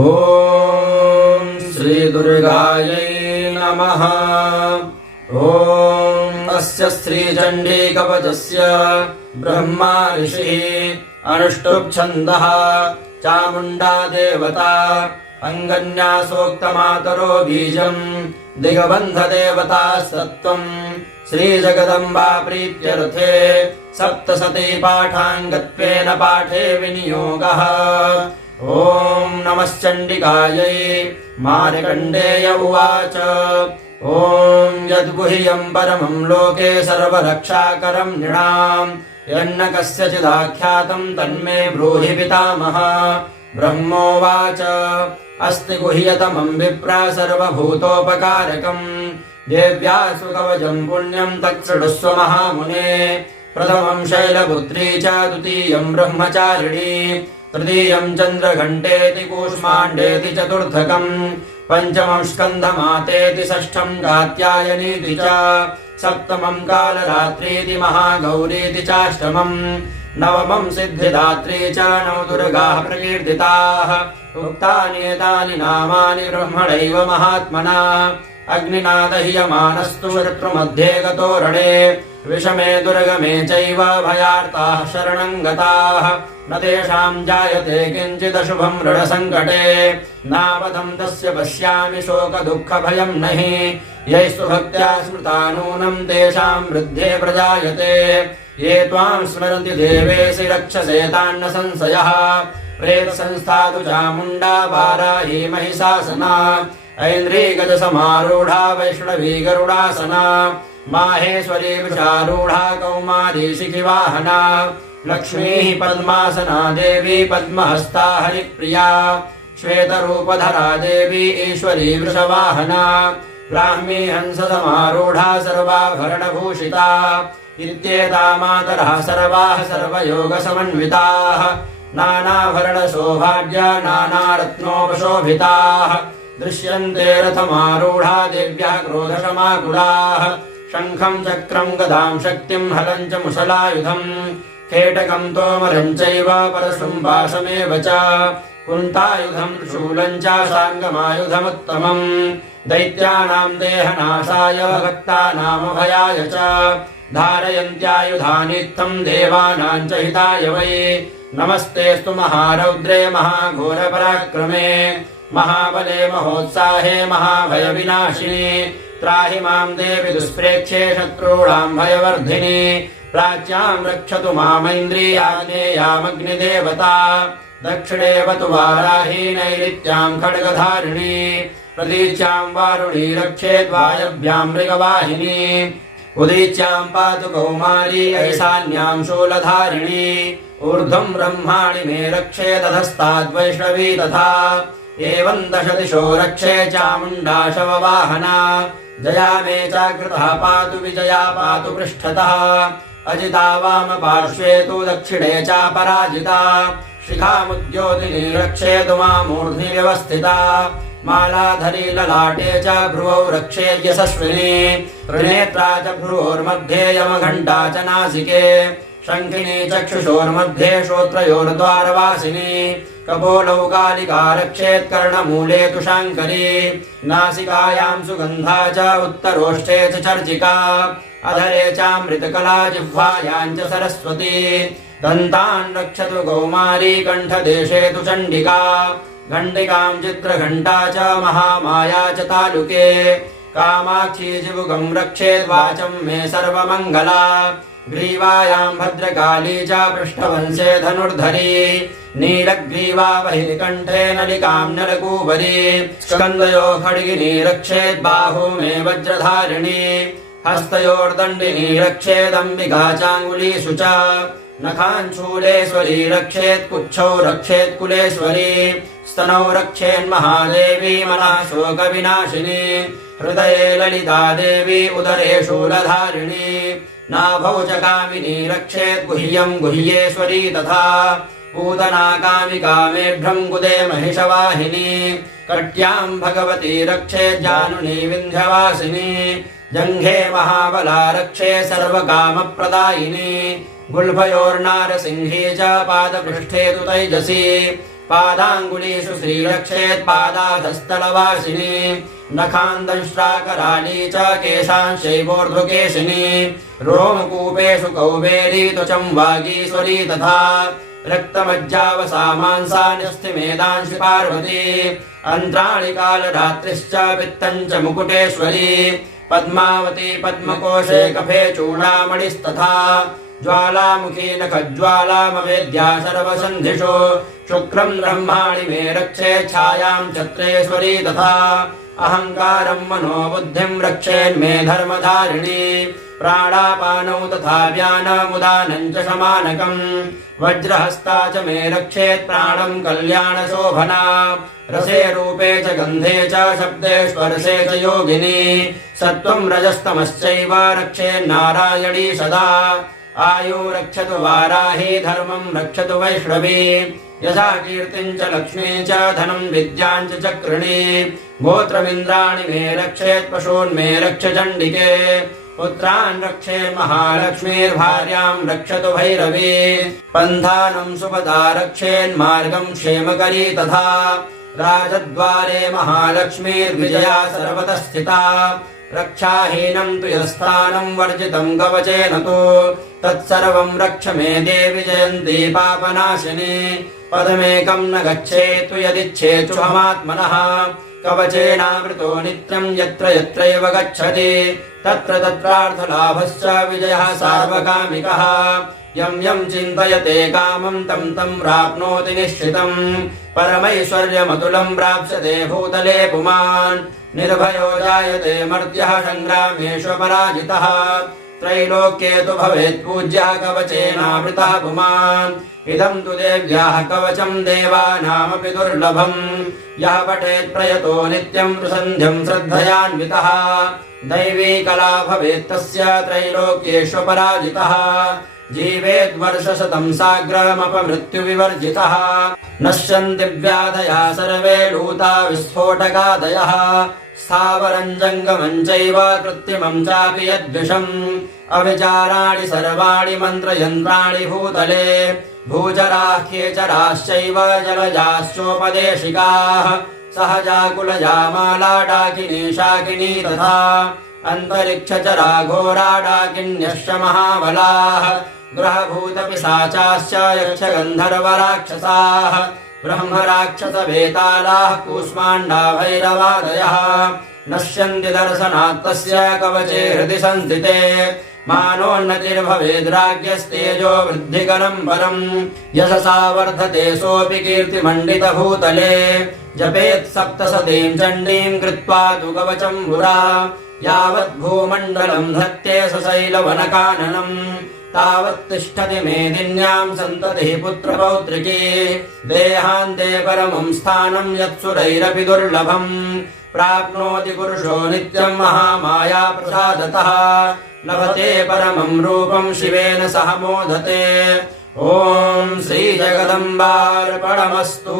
ॐ श्री दुर्गायै नमः। ॐ अस्य श्रीचण्डी कवचस्य ब्रह्मा ऋषिः अनुष्टुप् छन्दः चामुण्डा देवता अङ्गन्यासोक्तमातरो बीजम् दिगबन्धदेवता सत्त्वम् श्रीजगदम्बा प्रीत्यर्थे सप्तशती पाठाङ्गत्वेन पाठे विनियोगः। ॐ नमश्चण्डिकायै। मार्कण्डेय उवाच ॐ यद्गुह्यम् परमम् लोके सर्वरक्षाकरम् नृणाम् यन्न कस्यचिदाख्यातम् तन्मे ब्रूहि पितामह। ब्रह्मोवाच अस्ति गुह्यतमम् विप्र सर्वभूतोपकारकम् देव्यासु कवचम् पुण्यम् तच्छृणुस्व महामुने। प्रथमम् शैलपुत्री च द्वितीयम् ब्रह्मचारिणी तृतीयम् चन्द्रघण्टेति कूष्माण्डेति चतुर्थकम् पञ्चमम् स्कन्धमातेति षष्ठम् कात्यायनीति च सप्तमम् कालरात्रीति महागौरीति चाष्टमम् नवमम् सिद्धिदात्री च नव दुर्गाः प्रकीर्तिताः। उक्तानि एतानि नामानि ब्रह्मणैव महात्मना अग्निना दह्यमानस्तु शत्रुमध्ये गतोरणे विषमे दुर्गमे चैव भयार्ताः शरणम् गताः न तेषाम् जायते किञ्चिदशुभम् ऋणसङ्कटे नावधम् तस्य पश्यामि शोकदुःखभयम् नहि यैस्तु भक्त्या स्मृता नूनम् तेषाम् वृद्धे प्रजायते ये त्वाम् स्मरन्ति देवेशि रक्षसे तान्न संशयः। प्रेतसंस्था तु चामुण्डा वाराही महिषासना ऐन्द्रीगजसमारूढा वैष्णवी गरुडासना माहेश्वरी वृषारूढा कौमारी शिखिवाहना लक्ष्मीः पद्मासना देवी पद्महस्ता हरिप्रिया श्वेतरूपधरा देवी ईश्वरी वृषवाहना ब्राह्मी हंससमारूढा सर्वाभरणभूषिता इत्येता मातरः सर्वाः सर्वयोगसमन्विताः नानाभरणशोभाढ्या नानारत्नोपशोभिताः दृश्यन्ते रथमारूढा देव्यः क्रोधशमाकुलाः शङ्खम् चक्रम् गदाम् शक्तिम् हलम् च मुसलायुधम् केटकम् तोमरम् चैव परशुम् पाशमेव च कुन्तायुधम् शूलम् च साङ्गमायुधमुत्तमम् दैत्यानाम् देहनाशाय भक्तानामभयाय च धारयन्त्यायुधानित्थम् देवानाम् च हिताय वै नमस्तेऽस्तु महारौद्रे महाघोरपराक्रमे महाबले महोत्साहे महाभयविनाशिनी त्राहि माम् देवि दुष्प्रेक्ष्ये शत्रूणाम् भयवर्धिनी प्राच्याम् रक्षतु मामैन्द्री आग्नेयामग्निदेवता दक्षिणेवतु वाराही नैऋत्याम् खड्गधारिणी प्रतीच्याम् वारुणी रक्षेद्वायव्याम् मृगवाहिनी उदीच्याम् पातु कौमारी ऐशान्याम् शूलधारिणी ऊर्ध्वम् ब्रह्माणि मे रक्षेदधस्ताद्वैष्णवी तथा एवम् दशदिशो रक्षे चामुण्डा शववाहना जया मे चाकृतः पातु विजया पातु पृष्ठतः अजिता वामपार्श्वे तु दक्षिणे चापराजिता शिखामुद्योतिनी रक्षेतु मामूर्ध्नि व्यवस्थिता मालाधरी ललाटे च भ्रुवौ रक्षेत् यशस्विनी त्रिनेत्रा च भ्रुवोर्मध्ये यमघण्टा च नासिके शङ्खिनी चक्षुषोर्मध्ये श्रोत्रयोर्द्वारवासिनी कपोलौ कालिका रक्षेत् कर्णमूले तु शाङ्करी नासिकायाम् सुगन्धा च उत्तरोष्ठे च चर्चिका अधरे चामृतकला जिह्वायाम् च सरस्वती दन्तान् रक्षतु कौमारी कण्ठदेशे तु चण्डिका घण्टिकाम् चित्रघण्टा च महामाया च तालुके कामाक्षी जिबुगम् रक्षेद्वाचम् मे सर्वमङ्गला ग्रीवायाम् भद्रकाली च पृष्ठवंशे धनुर्धरी नीलग्रीवा बहिर्कण्ठे नलिकाम् नलकूबरी स्कन्दयो खड्गिनी रक्षेद्बाहु मे वज्रधारिणी हस्तयोर्दण्डिनी रक्षेदम्बिका चाङ्गुलीषु च नखाञ्चूलेश्वरी रक्षेत्कुच्छौ रक्षेत्कुलेश्वरी स्तनौ रक्षेन्महादेवी मनः शोकविनाशिनी हृदये ललिता देवी उदरे शूलधारिणी नाभौ च कामिनी रक्षेद्गुह्यम् गुह्येश्वरी तथा पूतना कामिका मेढ्रम् कुदे महिषवाहिनी कट्याम् भगवती रक्षेज्जानुनी विन्ध्यवासिनी जङ्घे महाबला रक्षे सर्वकामप्रदायिनी गुल्फयोर्नारसिंहे च पादपृष्ठे तु तैजसी पादाङ्गुलीषु श्रीरक्षेत् पादाधस्तलवासिनी नखान्दंश्राकराली च केशांशैवोर्ध्वकेशिनी रोमकूपेषु कौबेरी त्वचं वागीश्वरी तथा रक्तमज्जावसामांसान्यस्तिमेदांशि पार्वती अन्त्राणि कालरात्रिश्च वित्तं च मुकुटेश्वरी पद्मावती पद्मकोशे कफे चूडामणिस्तथा ज्वालामुखी नखज्वालामवेद्या सर्वसन्धिषु शुक्रं ब्रह्माणि मे रक्षे छायां छत्रेश्वरी तथा अहङ्कारं मनोबुद्धिं रक्षेन्मे धर्मधारिणी प्राणापानौ तथा व्यानमुदानं च शमानकम् वज्रहस्ता च मे रक्षेत् प्राणं कल्याणशोभना रसे रूपे च गन्धे च शब्दे स्पर्शे च योगिनी सत्त्वं रजस्तमश्चैव रक्षेन्नारायणी सदा आयु रक्षतु वाराही धर्मं रक्षतु वैष्णवी यथा कीर्तिं च लक्ष्मीं च धनं विद्यां च चक्रिणी गोत्रमिन्द्राणि मे रक्षेत् पशून्मे रक्ष चण्डिके पुत्रान् रक्षे महालक्ष्मीर्भार्यां रक्षतु भैरवी पन्थानं सुपदा रक्षेन्मार्गं क्षेमकरी तथा राजद्वारे महालक्ष्मीर्विजया सर्वतः स्थिता रक्षाहीनं तु यस्थानं वर्जितं कवचेन तु तत्सर्वं रक्ष मे देवि जयन्ती पापनाशिनी पदमेकं न गच्छेत् यदिच्छेत् शुभमात्मनः कवचेनावृतो नित्यं यत्र यत्रैव गच्छति तत्र तत्रार्थलाभश्च विजयः सार्वकामिकः यं यं चिन्तयते कामं तं तं प्राप्नोति निश्चितम् परमैश्वर्यमतुलं प्राप्स्यते भूतले पुमान् निर्भयो जायते मर्त्यः सङ्ग्रामेषु पराजितः त्रैलोक्ये तु भवेत् पूज्यः कवचेनावृतः पुमान् इदं तु देव्याः कवचं देवानामपि दुर्लभम् यः पठेत् प्रयतो नित्यं प्रसन्ध्यं श्रद्धयान्वितः दैवी कला भवेत् तस्य त्रैलोक्येषु पराजितः जीवेद्वर्षशतं साग्रमपमृत्युविवर्जितः नश्यन्ति व्याधयः सर्वे लूता विस्फोटकादयः स्थावरं जङ्गमं चैव कृत्रिमं चापि यद्विषम् अविचाराणि सर्वाणि मन्त्रयन्त्राणि भूतले भूचराः खेचराश्चैव जलजाश्चोपदेशिकाः सहजाकुलजा माला डाकिनी शाकिनी तथा अन्तरिक्षचरा घोरा डाकिन्यश्च महाबलाः ग्रहभूतपिशाचाश्च यक्षगन्धर्वराक्षसाः ब्रह्मराक्षसवेतालाः कूष्माण्डा भैरवादयः नश्यन्ति दर्शनात् तस्य कवचे हृदि संस्थिते मानोन्नतिर्भवेद्राज्ञस्तेजो वृद्धिकरं परम् यशसा वर्धते सोऽपि कीर्तिमण्डितभूतले जपेत् सप्तशतीं चण्डीं कृत्वा तु कवचं पुरा यावद्भूमण्डलं धत्ते सशैलवनकाननम् तावत् तिष्ठति मेदिन्यां सन्ततिः पुत्रपौत्रिकी देहान्ते परमं स्थानं यत्सुरैरपि दुर्लभम् प्राप्नोति पुरुषो नित्यं महामाया प्रसादतः लभते परमं रूपं शिवेन सह मोदते ॐ श्रीजगदम्बार्पणमस्तु।